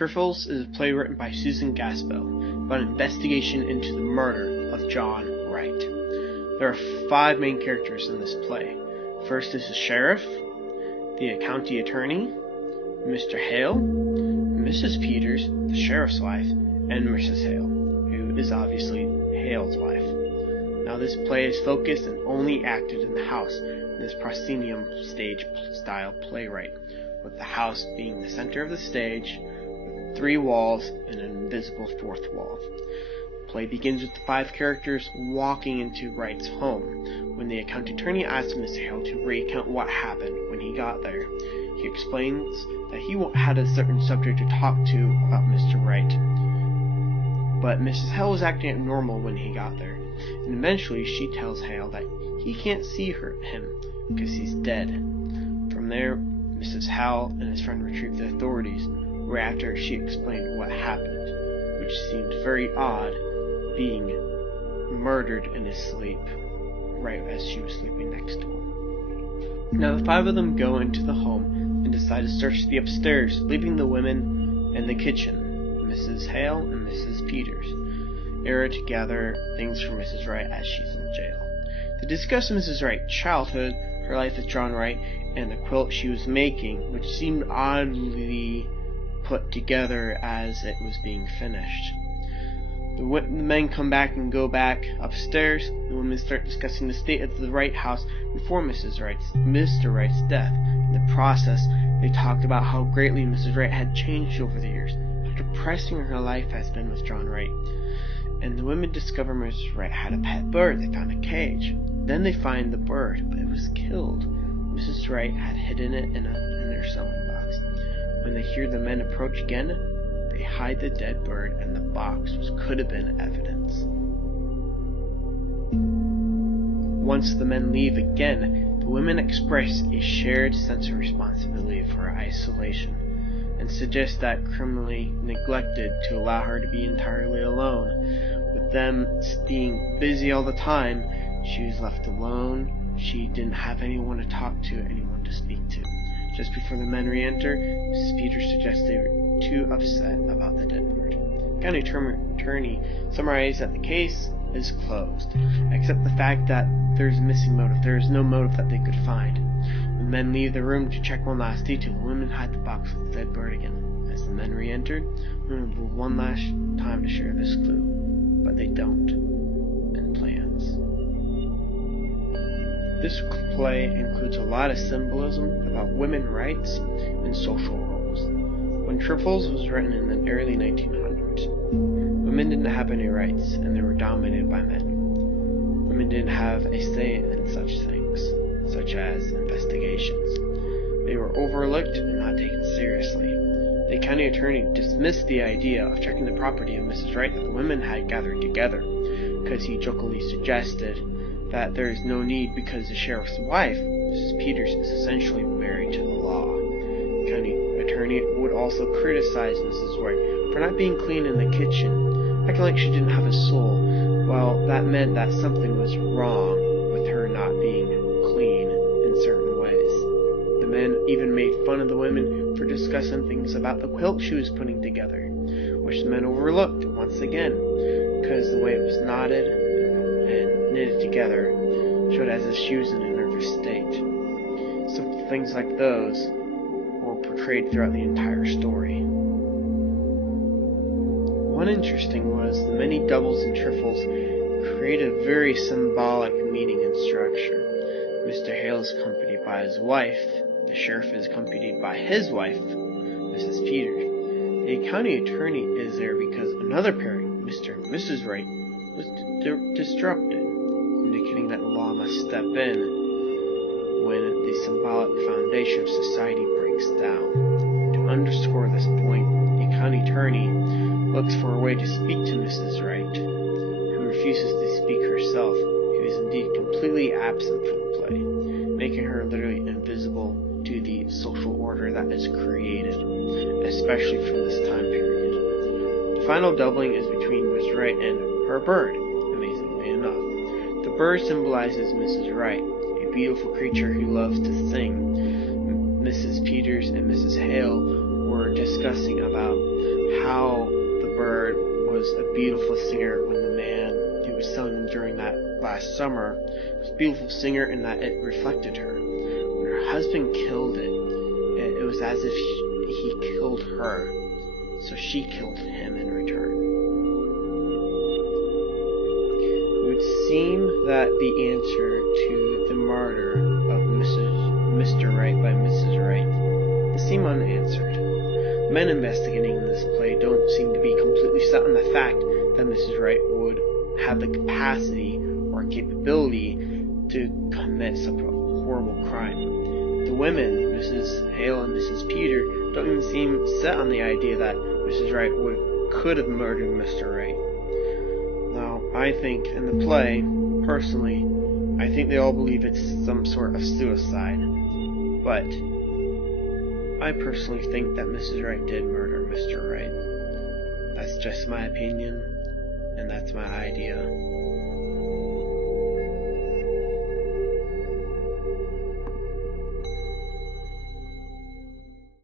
Trifles is a play written by Susan Glaspell about an investigation into the murder of John Wright. There are 5 main characters in this play. First is the sheriff, the county attorney, Mr. Hale, Mrs. Peters, the sheriff's wife, and Mrs. Hale, who is obviously Hale's wife. Now this play is focused and only acted in the house in this proscenium stage style playwright, with the house being the center of the stage, with 3 walls and an invisible 4th wall. The play begins with the 5 characters walking into Wright's home. When the county attorney asks Mr. Hale to recount what happened when he got there, he explains that he had a certain subject to talk to about Mr. Wright, but Mrs. Hale was acting abnormal when he got there, and eventually she tells Hale that he can't see him because he's dead. From there, Mrs. Hale and his friend retrieved the authorities right after she explained what happened, which seemed very odd, being murdered in his sleep right as she was sleeping next to him. Now the 5 of them go into the home and decide to search the upstairs, leaving the women in the kitchen, Mrs. Hale and Mrs. Peters, area to gather things for Mrs. Wright as she's in jail. They discuss Mrs. Wright's childhood, her life with John Wright, and the quilt she was making, which seemed oddly put together as it was being finished. The men come back and go back upstairs. The women start discussing the state of the Wright house before Mr. Wright's death. In the process, they talked about how greatly Mrs. Wright had changed over the years, how depressing her life has been with John Wright. And the women discover Mrs. Wright had a pet bird. They found a cage. Then they find the bird, but it was killed. Mrs. Wright had hidden it in their sewing box. When they hear the men approach again, they hide the dead bird and the box, which could have been evidence. Once the men leave again, the women express a shared sense of responsibility for her isolation, and suggest that criminally neglected to allow her to be entirely alone. With them being busy all the time, she was left alone. She didn't have anyone to talk to, anyone to speak to. Just before the men re-enter, Mrs. Peters suggests they were too upset about the dead bird. The county attorney summarized that the case is closed, except the fact that there's a missing motive. There is no motive that they could find. When the men leave the room to check one last detail, the women hide the box with the dead bird again. As the men re-entered, the women will one last time to share this clue, but they don't, and plans. This play includes a lot of symbolism about women's rights and social roles. When Trifles was written in the early 1900s, women didn't have any rights, and they were dominated by men. Women didn't have a say in such things, such as investigations. They were overlooked and not taken seriously. The county attorney dismissed the idea of checking the property of Mrs. Wright that the women had gathered together, because he jokingly suggested that there is no need because the sheriff's wife, Mrs. Peters, is essentially married to the law. The county attorney would also criticize Mrs. Wright for not being clean in the kitchen, acting like she didn't have a soul. Well, that meant that something was wrong with her not being clean in certain ways. The men even made fun of the women for discussing things about the quilt she was putting together, which the men overlooked once again, because the way it was knotted and knitted together showed as if she was in a nervous state. Simple things like those were portrayed throughout the entire story. One interesting was the many doubles and trifles create a very symbolic meaning and structure. Mr. Hale is accompanied by his wife. The sheriff is accompanied by his wife, Mrs. Peters. The county attorney is there because another pairing, Mr. and Mrs. Wright, was disrupted, indicating that the law must step in when the symbolic foundation of society breaks down. To underscore this point, the county attorney looks for a way to speak to Mrs. Wright, who refuses to speak herself, who is indeed completely absent from the play, making her literally invisible to the social order that is created, especially for this time period. The final doubling is between Miss Wright and her bird, amazingly enough. The bird symbolizes Mrs. Wright, a beautiful creature who loves to sing. Mrs. Peters and Mrs. Hale were discussing about how the bird was a beautiful singer when the man who was sung during that last summer was a beautiful singer, and that it reflected her. When her husband killed it, it was as if he killed her, so she killed him in return. It would seem that the answer to the murder of Mr. Wright by Mrs. Wright will seem unanswered. Men investigating this play don't seem to be completely set on the fact that Mrs. Wright would have the capacity or capability to commit such a horrible crime. The women, Mrs. Hale and Mrs. Peter, don't even seem set on the idea that Mrs. Wright could have murdered Mr. Wright. Now, I think in the play, personally, I think they all believe it's some sort of suicide. But I personally think that Mrs. Wright did murder Mr. Wright. That's just my opinion, and that's my idea.